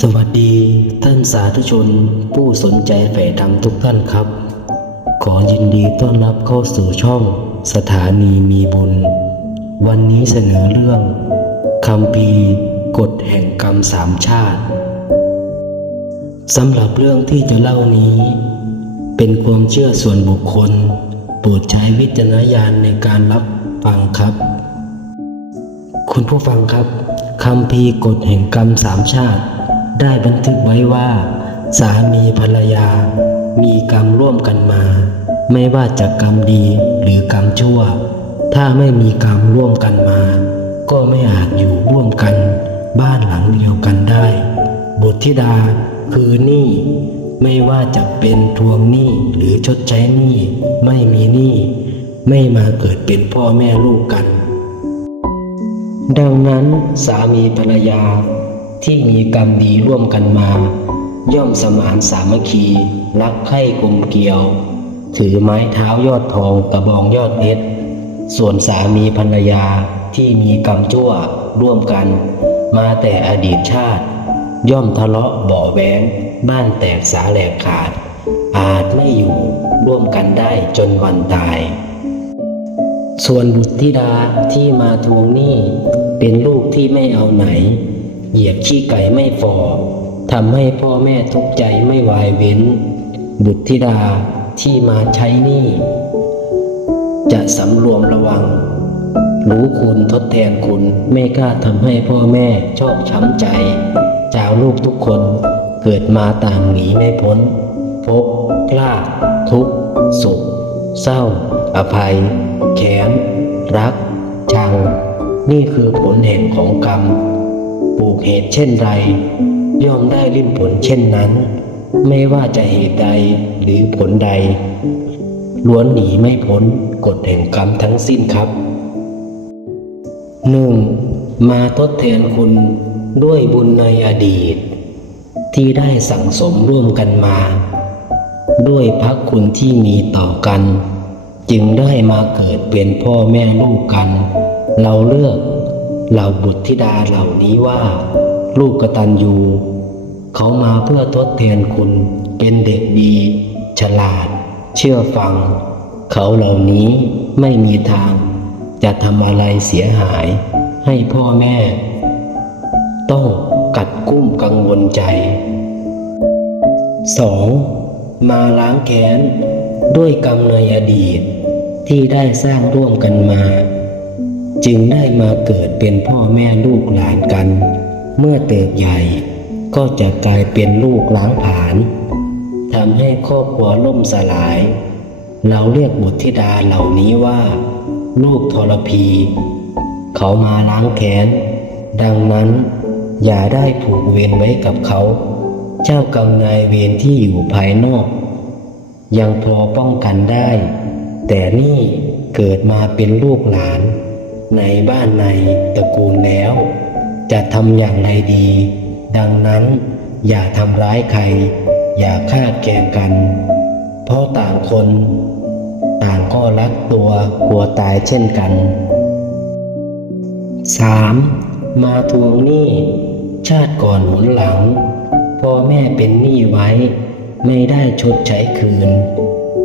สวัสดีท่านสาธุชนผู้สนใจใฝ่ธรรมทุกท่านครับ ขอยินดีต้อนรับเข้าสู่ช่องสถานีมีบุญ วันนี้เสนอเรื่องคำพีกฎแห่งกรรมสามชาติสำหรับเรื่องที่จะเล่านี้ เป็นความเชื่อส่วนบุคคล โปรดใช้วิจารณญาณในการรับฟังครับ คุณผู้ฟังครับ คำพีกฎแห่งกรรมสามชาติ ได้บันทึกไว้ว่า สามีภรรยา มีกรรมร่วมกันมา ไม่ว่าจะกรรมดีหรือกรรมชั่ว ถ้าไม่มีกรรมร่วมกันมา ก็ไม่อาจอยู่ร่วมกัน บ้านหลังเดียวกันได้บทธิดาคือหนี้ไม่ว่าจะเป็นทวงหนี้หรือชดใช้หนี้ไม่มีหนี้ไม่มาเกิดเป็นพ่อแม่ลูกกัน ดังนั้นสามีภรรยาที่มีกรรมดีร่วมกันมา ย่อมสมานสามัคคี รักใคร่กลมเกลียว ถือไม้เท้ายอดทองกระบองยอดเพชรส่วนสามีภรรยาที่มีกรรมชั่วร่วมกัน มาแต่อดีตชาติ ย่อมทะเลาะเบาะแว้ง บ้านแตกสาแหลกขาด อาจไม่อยู่ร่วมกันได้จนวันตาย ส่วนบุตรธิดาที่มาทวงหนี้ เป็นลูกที่ไม่เอาไหน เหยียบขี้ไก่ไม่ฟอทำให้พ่อแม่ทุกข์ใจไม่วายเว้น บุตรธิดาที่มาใช้หนี้จะสำรวมระวัง รู้คุณทดแทนคุณไม่กล้าทำให้พ่อแม่ชอบช้ำใจเจ้าลูกทุกคนเกิดมาต่างหนีไม่พ้น พบกล้า ทุกสุข เศร้า อภัยแค้นรัก ชัง นี่คือผลแห่งของกรรม ปลูกเหตุเช่นไรย่อมได้ริมผลเช่นนั้น ไม่ว่าจะเหตุใดหรือผลใด ล้วนหนีไม่พ้นกฎแห่งกรรมทั้งสิ้นครับหนึ่งมาทดแทนคุณด้วยบุญในอดีต ที่ได้สั่งสมร่วมกันมา ด้วยพระคุณที่มีต่อกัน จึงได้มาเกิดเป็นพ่อแม่ลูกกัน เราเลือกเหล่าบุตรธิดาเหล่านี้ว่า ลูกกตัญญูเขามาเพื่อทดแทนคุณเป็นเด็กดี ฉลาด เชื่อฟัง เขาเหล่านี้ไม่มีทาง จะทำอะไรเสียหาย ให้พ่อแม่ ต้องกัดกุ้มกังวลใจ 2. มาล้างแค้นด้วยกรรมในอดีตที่ได้สร้างร่วมกันมา จึงได้มาเกิดเป็นพ่อแม่ลูกหลานกัน เมื่อเติบใหญ่ก็จะกลายเป็นลูกล้างผาญทำให้ครอบครัวล่มสลาย เราเรียกบุตรธิดาเหล่านี้ว่า ลูกทรพี เขามาล้างแค้น ดังนั้น อย่าได้ผูกเวรไว้กับเขา เจ้ากรรมนายเวรที่อยู่ภายนอก ยังพอป้องกันได้ แต่นี่เกิดมาเป็นลูกหลาน ในบ้านในตระกูลแล้ว จะทำอย่างไรดี ดังนั้น อย่าทำร้ายใคร อย่าฆ่าแกงกัน เพราะต่างคน ต่างก็รักตัวกลัวตายเช่นกัน 3. มาทวงหนี้ชาติก่อนหนหลังพ่อแม่เป็นหนี้ไว้ ไม่ได้ชดใช้คืน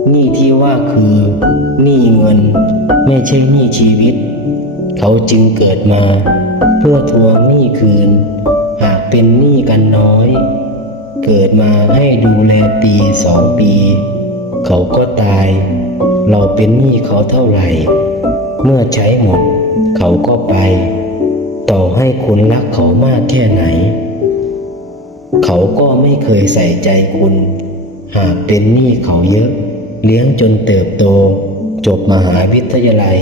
หนี้ที่ว่าคือหนี้เงิน ไม่ใช่หนี้ชีวิต เขาจึงเกิดมา เพื่อทวงหนี้คืน หากเป็นหนี้กันน้อย เกิดมาให้ดูแลปีสองปี เขาก็ตาย เราเป็นหนี้เขาเท่าไหร่ เมื่อใช้หมด เขาก็ไป ต่อให้คุณรักเขามากแค่ไหน เขาก็ไม่เคยใส่ใจคุณ หากเป็นหนี้เขาเยอะ เลี้ยงจนเติบโต จบมหาวิทยาลัย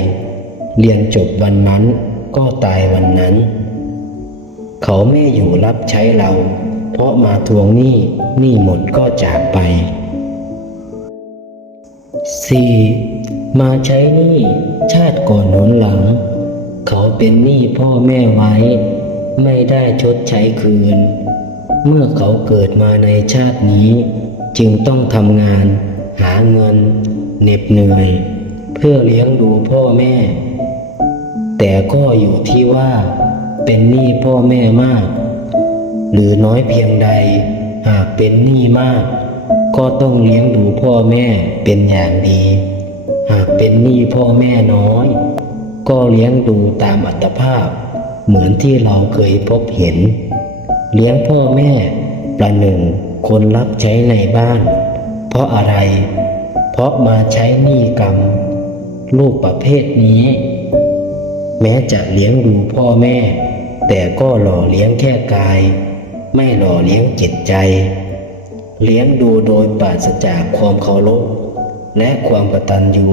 เรียนจบวันนั้นก็ตายวันนั้น เขาไม่อยู่รับใช้เรา เพราะมาทวงหนี้หนี้หมดก็จากไป 4. มาใช้หนี้ชาติก่อนหนหลัง เขาเป็นหนี้พ่อแม่ไว้ ไม่ได้ชดใช้คืน เมื่อเขาเกิดมาในชาตินี้ จึงต้องทำงาน หาเงินเหน็บเหนื่อย เพื่อเลี้ยงดูพ่อแม่ แต่ก็อยู่ที่ว่าเป็นหนี้พ่อแม่มาก หรือน้อยเพียงใด หากเป็นหนี้มาก ก็ต้องเลี้ยงดูพ่อแม่เป็นอย่างดี หากเป็นหนี้พ่อแม่น้อย ก็เลี้ยงดูตามอัตภาพ เหมือนที่เราเคยพบเห็น เลี้ยงพ่อแม่ประหนึ่งคนรับใช้ในบ้าน เพราะอะไร เพราะมาใช้หนี้กรรม ลูกประเภทนี้ ม้จะเลี้ยงดูพ่อแม่ แต่ก็หล่อเลี้ยงแค่กาย ไม่หล่อเลี้ยงจิตใจ เลี้ยงดูโดยปราศจากความเคารพและความกตัญญู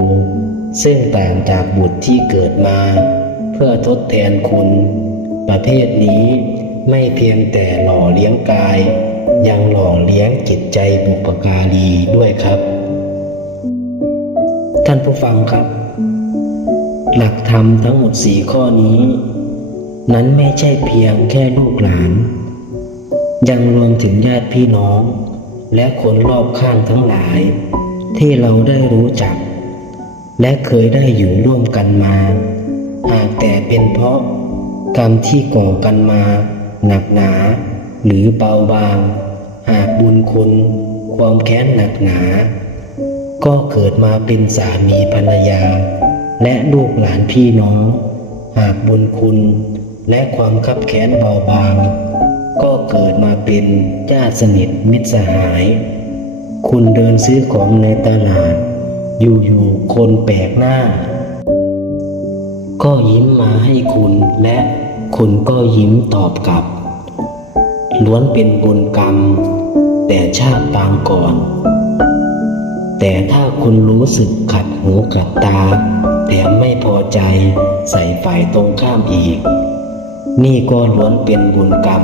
ซึ่งต่างจากบุตรที่เกิดมา เพื่อทดแทนคุณ ประเภทนี้ไม่เพียงแต่หล่อเลี้ยงกาย ยังหล่อเลี้ยงจิตใจบุปการีด้วยครับ ท่านผู้ฟังครับ หลักธรรมทั้งหมดสี่ข้อนี้ นั้นไม่ใช่เพียงแค่ลูกหลาน ยังรวมถึงญาติพี่น้อง และคนรอบข้างทั้งหลาย ที่เราได้รู้จัก และเคยได้อยู่ร่วมกันมาหากแต่เป็นเพราะกรรมที่ก่อกันมา หนักหนา หรือเบาบาง หากบุญคุณ ความแค้นหนักหนา ก็เกิดมาเป็นสามีภรรยา และลูกหลานพี่น้อง หากบุญคุณและความคับแค้นเบาบาง ก็เกิดมาเป็นญาติสนิทมิตรสหาย คุณเดินซื้อของในตลาด อยู่ๆคนแปลกหน้า ก็ยิ้มมาให้คุณและคุณก็ยิ้มตอบกลับ ล้วนเป็นบุญกรรม แต่ชาติปางก่อน แต่ถ้าคุณรู้สึกขัดหูขัดตา แถมไม่พอใจใส่ฝ่ายตรงข้ามอีก นี่ก็ล้วนเป็นบุญกรรม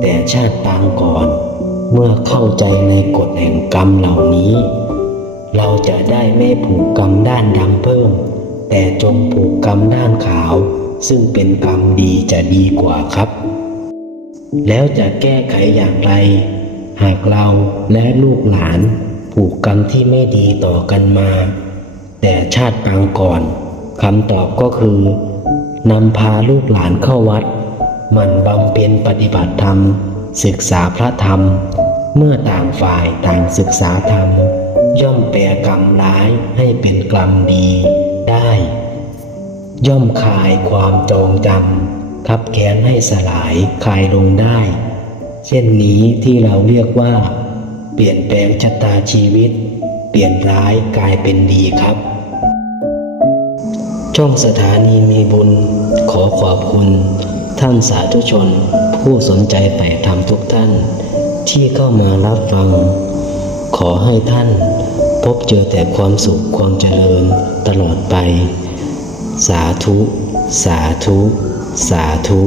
แต่ชาติปางก่อน เมื่อเข้าใจในกฎแห่งกรรมเหล่านี้ เราจะได้ไม่ผูกกรรมด้านดำเพิ่ม แต่จงผูกกรรมด้านขาว ซึ่งเป็นกรรมดีจะดีกว่าครับ แล้วจะแก้ไขอย่างไร หากเราและลูกหลานผูกกรรมที่ไม่ดีต่อกันมา แต่ชาติปางก่อนคำตอบก็คือนำพาลูกหลานเข้าวัด มันบำเพ็ญปฏิบัติธรรม ศึกษาพระธรรม เมื่อต่างฝ่ายต่างศึกษาธรรม ย่อมแปลกรรมร้ายให้เป็นกรรมดีได้ ย่อมคลายความจองจำทับแค้นให้สลายคลายลงได้ เช่นนี้ที่เราเรียกว่า เปลี่ยนแปลงชะตาชีวิต เปลี่ยนร้ายกลายเป็นดีครับ ช่องสถานีมีบุญ ขอขอบคุณ ท่านสาธุชน ผู้สนใจใฝ่ธรรมทุกท่าน ที่เข้ามารับฟัง ขอให้ท่าน พบเจอแต่ความสุขความเจริญตลอดไป สาธุ สาธุ สาธุ